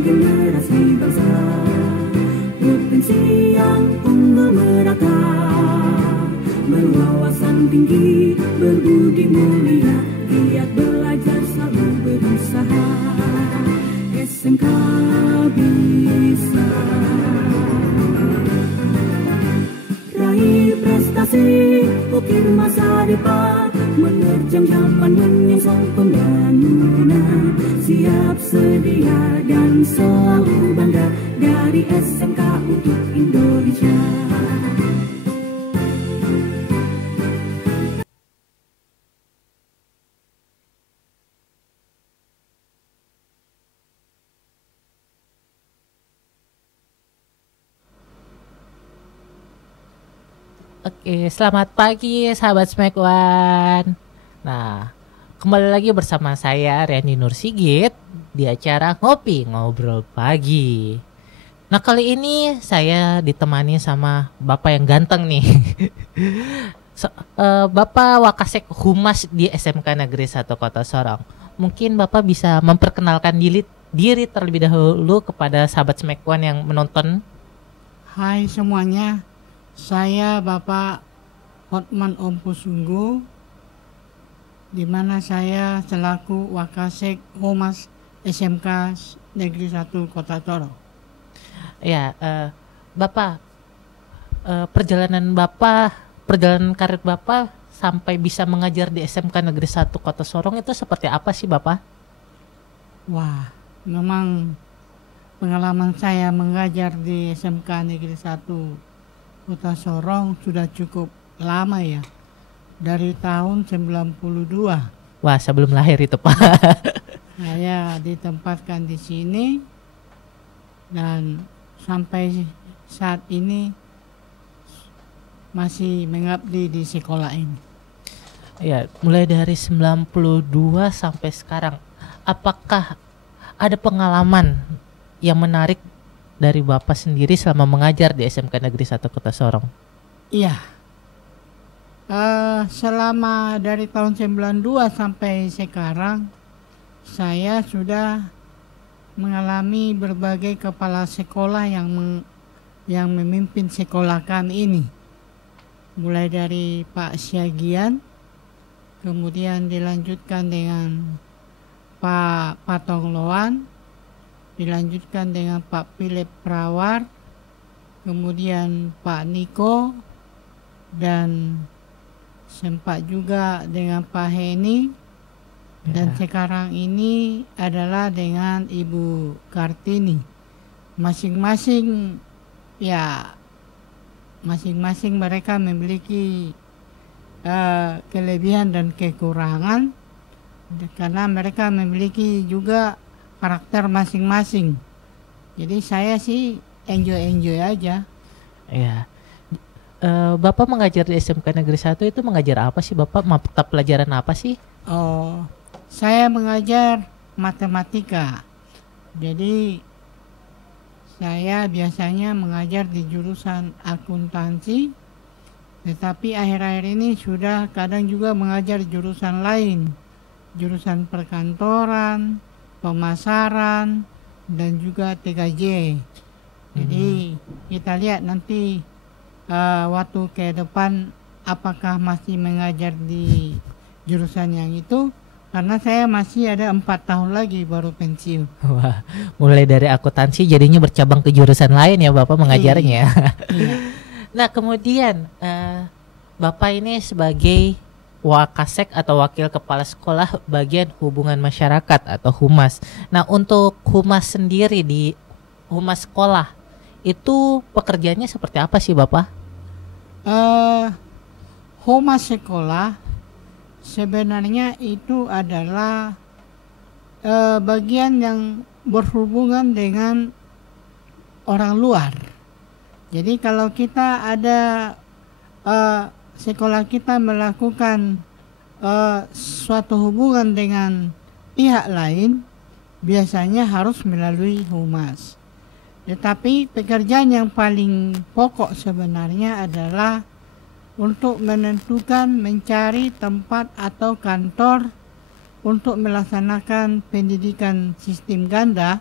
generasi bangsa. Potensi yang unggul merata, berwawasan tinggi, berbudi mulia, giat belajar selalu berusaha. SMK bisa raih prestasi, ukir masa depan, menerjang zaman menyongsong pembangunan. Siap sedia dan selalu bangga dari SMK untuk Indonesia. Oke, selamat pagi sahabat Smack One. Nah, kembali lagi bersama saya Randy Nur Sigit di acara Ngopi Ngobrol Pagi. Nah, kali ini saya ditemani sama Bapak yang ganteng nih. Bapak Wakasek Humas di SMK Negeri 1 Kota Sorong. Mungkin Bapak bisa memperkenalkan diri terlebih dahulu kepada sahabat Smack One yang menonton. Hai semuanya. Saya Bapak Hotman Ompusunggu, di mana saya selaku Wakasek Humas SMK Negeri 1 Kota Sorong. Ya, Bapak, perjalanan karir Bapak sampai bisa mengajar di SMK Negeri 1 Kota Sorong itu seperti apa sih Bapak? Wah, memang pengalaman saya mengajar di SMK Negeri 1 Kota Sorong sudah cukup lama ya, dari tahun 92. Wah, sebelum lahir itu Pak. Saya ditempatkan di sini dan sampai saat ini masih mengabdi di sekolah ini. Ya, mulai dari 92 sampai sekarang. Apakah ada pengalaman yang menarik dari Bapak sendiri selama mengajar di SMK Negeri 1 Kota Sorong? Iya. Selama dari tahun 92 sampai sekarang saya sudah mengalami berbagai kepala sekolah yang memimpin sekolah kami ini. Mulai dari Pak Syagian, kemudian dilanjutkan dengan Pak Patongloan, dilanjutkan dengan Pak Philip Prawar, kemudian Pak Niko, dan sempat juga dengan Pak Heni, dan sekarang ini adalah dengan Ibu Kartini. Masing-masing mereka memiliki kelebihan dan kekurangan, karena mereka memiliki juga karakter masing-masing. Jadi saya sih enjoy aja. Ya. Bapak mengajar di SMK Negeri 1 itu mengajar apa sih Bapak? Mata pelajaran apa sih? Oh, saya mengajar matematika. Jadi saya biasanya mengajar di jurusan akuntansi, tetapi akhir-akhir ini sudah kadang juga mengajar jurusan lain, jurusan perkantoran, pemasaran, dan juga TKJ. Jadi kita lihat nanti waktu ke depan apakah masih mengajar di jurusan yang itu, karena saya masih ada 4 tahun lagi baru pensiun. Wah, mulai dari akuntansi jadinya bercabang ke jurusan lain ya Bapak mengajarnya. Iya. Nah, kemudian Bapak ini sebagai Wakasek atau Wakil Kepala Sekolah Bagian Hubungan Masyarakat atau Humas. Nah, untuk Humas sendiri di Humas Sekolah itu pekerjaannya seperti apa sih Bapak? Humas Sekolah sebenarnya itu adalah bagian yang berhubungan dengan orang luar. Jadi kalau kita ada sekolah kita melakukan suatu hubungan dengan pihak lain, biasanya harus melalui humas. Tetapi pekerjaan yang paling pokok sebenarnya adalah untuk menentukan, mencari tempat atau kantor untuk melaksanakan pendidikan sistem ganda.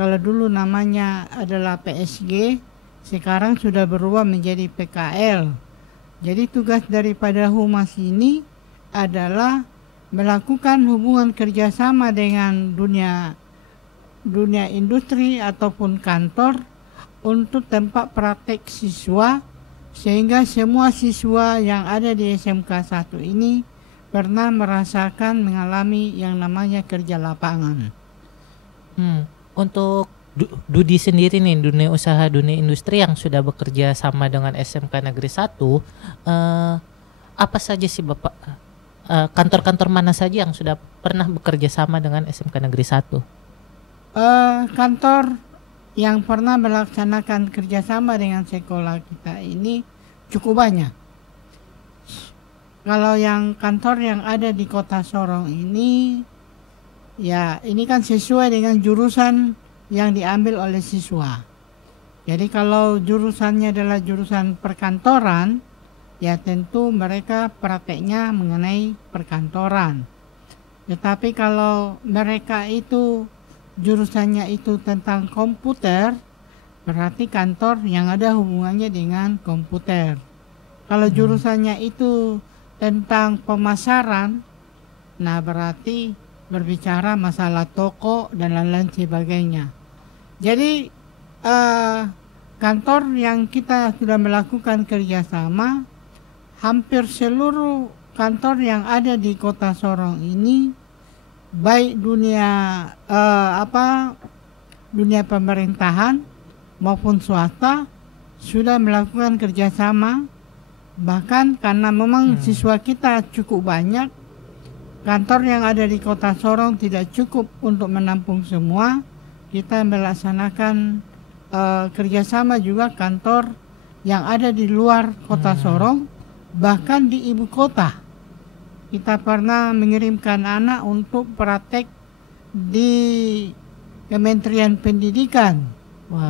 Kalau dulu namanya adalah PSG, sekarang sudah berubah menjadi PKL. Jadi tugas daripada humas ini adalah melakukan hubungan kerjasama dengan dunia industri ataupun kantor untuk tempat praktek siswa, sehingga semua siswa yang ada di SMK 1 ini pernah merasakan mengalami yang namanya kerja lapangan. Untuk Dudi sendiri nih, dunia usaha, dunia industri yang sudah bekerja sama dengan SMK Negeri 1, apa saja sih Bapak, kantor-kantor mana saja yang sudah pernah bekerja sama dengan SMK Negeri 1? Kantor yang pernah melaksanakan kerjasama dengan sekolah kita ini cukup banyak. Kalau yang kantor yang ada di Kota Sorong ini, ya ini kan sesuai dengan jurusan yang diambil oleh siswa. Jadi kalau jurusannya adalah jurusan perkantoran, ya tentu mereka prakteknya mengenai perkantoran. Tetapi kalau mereka itu jurusannya itu tentang komputer, berarti kantor yang ada hubungannya dengan komputer. Kalau jurusannya itu tentang pemasaran, nah berarti berbicara masalah toko dan lain-lain sebagainya. Jadi kantor yang kita sudah melakukan kerjasama, hampir seluruh kantor yang ada di Kota Sorong ini, baik dunia pemerintahan maupun swasta, sudah melakukan kerjasama. Bahkan karena memang siswa kita cukup banyak, kantor yang ada di Kota Sorong tidak cukup untuk menampung semua. Kita melaksanakan kerjasama juga kantor yang ada di luar Kota Sorong, bahkan di ibu kota. Kita pernah mengirimkan anak untuk praktek di Kementerian Pendidikan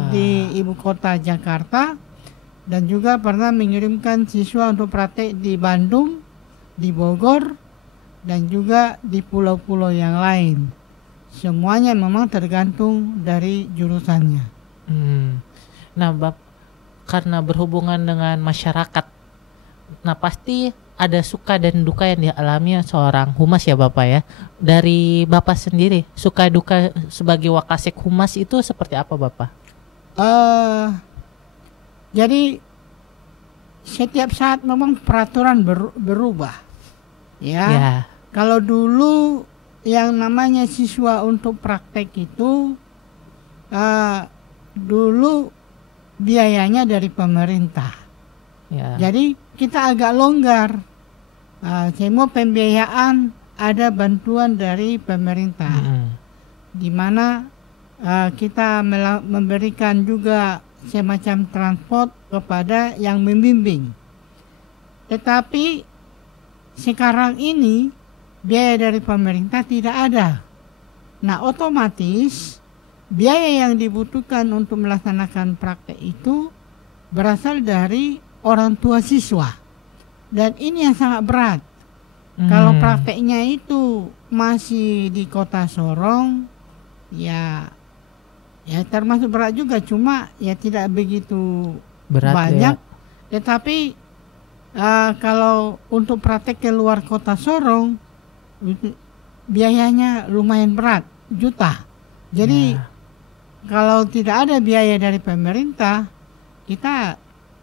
di ibu kota Jakarta, dan juga pernah mengirimkan siswa untuk praktek di Bandung, di Bogor, dan juga di pulau-pulau yang lain. Semuanya memang tergantung dari jurusannya. Nah, karena berhubungan dengan masyarakat, nah pasti ada suka dan duka yang dialami seorang humas ya Bapak ya. Dari Bapak sendiri, suka duka sebagai Wakasek Humas itu seperti apa Bapak? Jadi setiap saat memang peraturan berubah. Ya. Kalau dulu yang namanya siswa untuk praktek itu dulu biayanya dari pemerintah. Jadi kita agak longgar. Semua pembiayaan ada bantuan dari pemerintah, di mana kita memberikan juga semacam transport kepada yang membimbing. Tetapi sekarang ini biaya dari pemerintah tidak ada. Nah, otomatis biaya yang dibutuhkan untuk melaksanakan praktek itu berasal dari orang tua siswa. Dan ini yang sangat berat. Kalau prakteknya itu masih di Kota Sorong, ya termasuk berat juga, cuma ya tidak begitu berat, banyak. Ya. Tetapi kalau untuk praktek ke luar Kota Sorong, biayanya lumayan berat, juta. Jadi kalau tidak ada biaya dari pemerintah, kita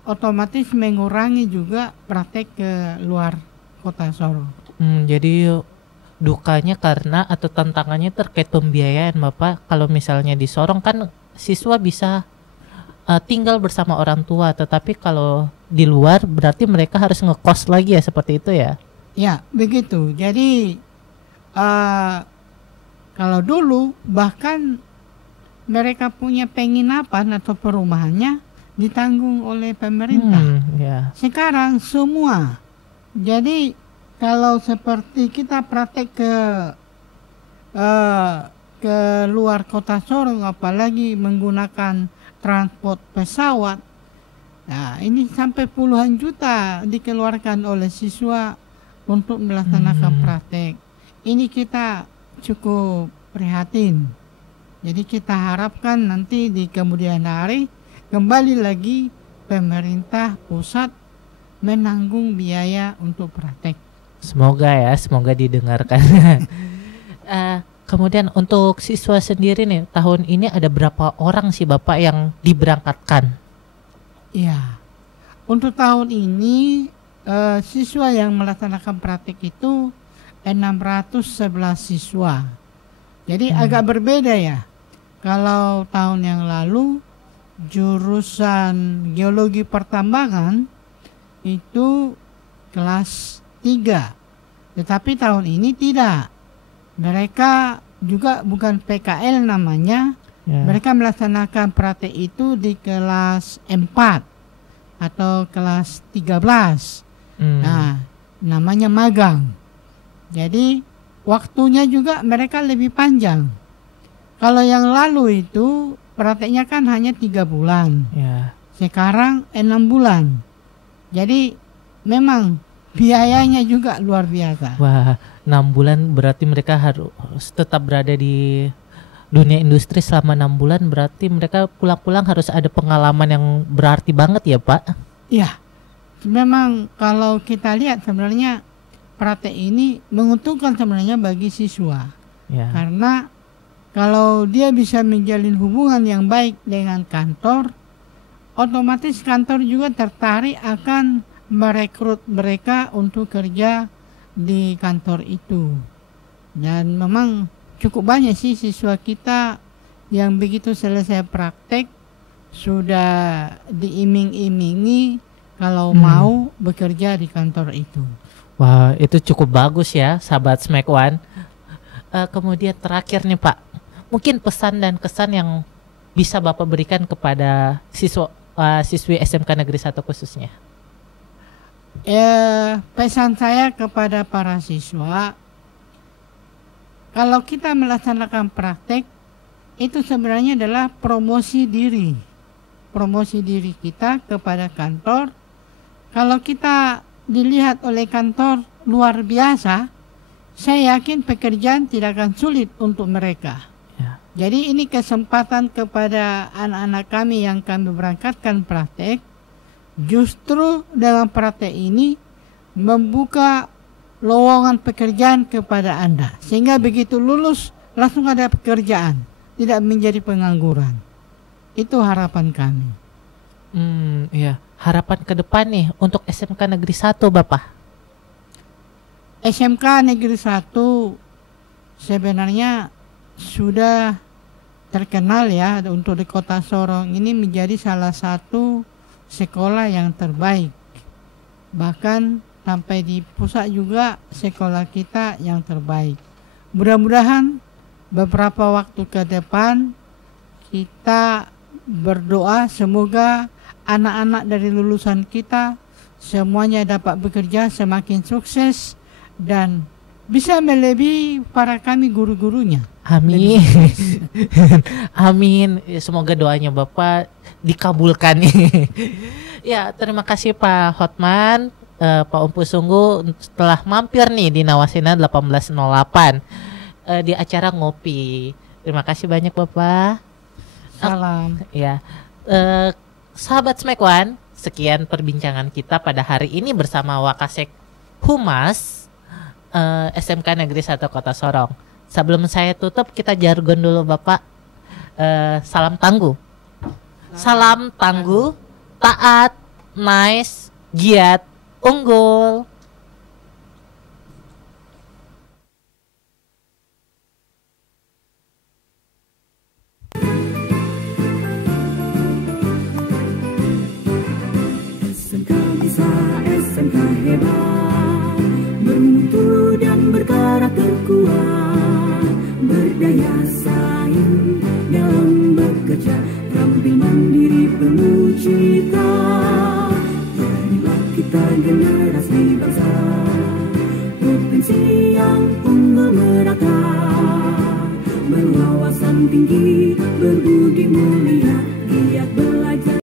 otomatis mengurangi juga praktek ke luar Kota Sorong. Jadi dukanya karena atau tantangannya terkait pembiayaan Bapak. Kalau misalnya di Sorong kan siswa bisa tinggal bersama orang tua, tetapi kalau di luar berarti mereka harus ngekos lagi ya, seperti itu ya? Ya begitu. Jadi kalau dulu bahkan mereka punya penginapan atau perumahannya ditanggung oleh pemerintah. Sekarang semua. Jadi kalau seperti kita praktek ke luar Kota Sorong, apalagi menggunakan transport pesawat, nah ini sampai puluhan juta dikeluarkan oleh siswa untuk melaksanakan praktek. Ini kita cukup prihatin. Jadi kita harapkan nanti di kemudian hari kembali lagi pemerintah pusat menanggung biaya untuk praktek. Semoga ya, semoga didengarkan. Kemudian untuk siswa sendiri nih, tahun ini ada berapa orang sih Bapak yang diberangkatkan? Ya, untuk tahun ini siswa yang melaksanakan praktek itu 611 siswa. Jadi agak berbeda ya. Kalau tahun yang lalu jurusan geologi pertambangan itu kelas 3. Tetapi tahun ini tidak. Mereka juga bukan PKL namanya. Ya. Mereka melaksanakan praktek itu di kelas 4 atau kelas 13. Nah, namanya magang. Jadi waktunya juga mereka lebih panjang. Kalau yang lalu itu prakteknya kan hanya 3 bulan. Ya. Sekarang 6 bulan. Jadi memang biayanya juga luar biasa. Wah, 6 bulan berarti mereka harus tetap berada di dunia industri selama 6 bulan. Berarti mereka pulang-pulang harus ada pengalaman yang berarti banget ya Pak? Iya, memang kalau kita lihat sebenarnya praktek ini menguntungkan sebenarnya bagi siswa. Ya. Karena kalau dia bisa menjalin hubungan yang baik dengan kantor, otomatis kantor juga tertarik akan merekrut mereka untuk kerja di kantor itu. Dan memang cukup banyak sih siswa kita yang begitu selesai praktek sudah diiming-imingi kalau mau bekerja di kantor itu. Wah, itu cukup bagus ya sahabat Smack One. Kemudian terakhir nih Pak, mungkin pesan dan kesan yang bisa Bapak berikan kepada siswi SMK Negeri 1 khususnya. Pesan saya kepada para siswa, kalau kita melaksanakan praktek itu sebenarnya adalah promosi diri kita kepada kantor. Kalau kita dilihat oleh kantor luar biasa, saya yakin pekerjaan tidak akan sulit untuk mereka. Ya. Jadi ini kesempatan kepada anak-anak kami yang kami berangkatkan praktek. Justru dengan praktek ini membuka lowongan pekerjaan kepada Anda. Sehingga begitu lulus langsung ada pekerjaan. Tidak menjadi pengangguran. Itu harapan kami. Iya. Harapan ke depan nih untuk SMK Negeri 1 Bapak. SMK Negeri 1 sebenarnya sudah terkenal ya untuk di Kota Sorong ini menjadi salah satu sekolah yang terbaik. Bahkan sampai di pusat juga sekolah kita yang terbaik. Mudah-mudahan beberapa waktu ke depan kita berdoa semoga anak-anak dari lulusan kita semuanya dapat bekerja semakin sukses dan bisa melebihi para kami guru-gurunya. Amin. Amin. Semoga doanya Bapak dikabulkan. Ya, terima kasih Pak Hotman, Pak Empu Sungguh telah mampir nih di Nawasena 1808 di acara ngopi. Terima kasih banyak Bapak. Salam. Ya, sahabat Smack One, sekian perbincangan kita pada hari ini bersama Wakasek Humas SMK Negeri 1 Kota Sorong. Sebelum saya tutup, kita jargon dulu Bapak. Salam tangguh. Salam tangguh, taat, nice, giat, unggul. SMK bisa, SMK hebat, bermutu dan berkarakter kuat, berdaya saing dalam bekerja, tampil mandiri penuh cita. Jadilah kita generasi bangsa, potensi yang unggul merata, berwawasan tinggi, berbudi mulia, giat belajar.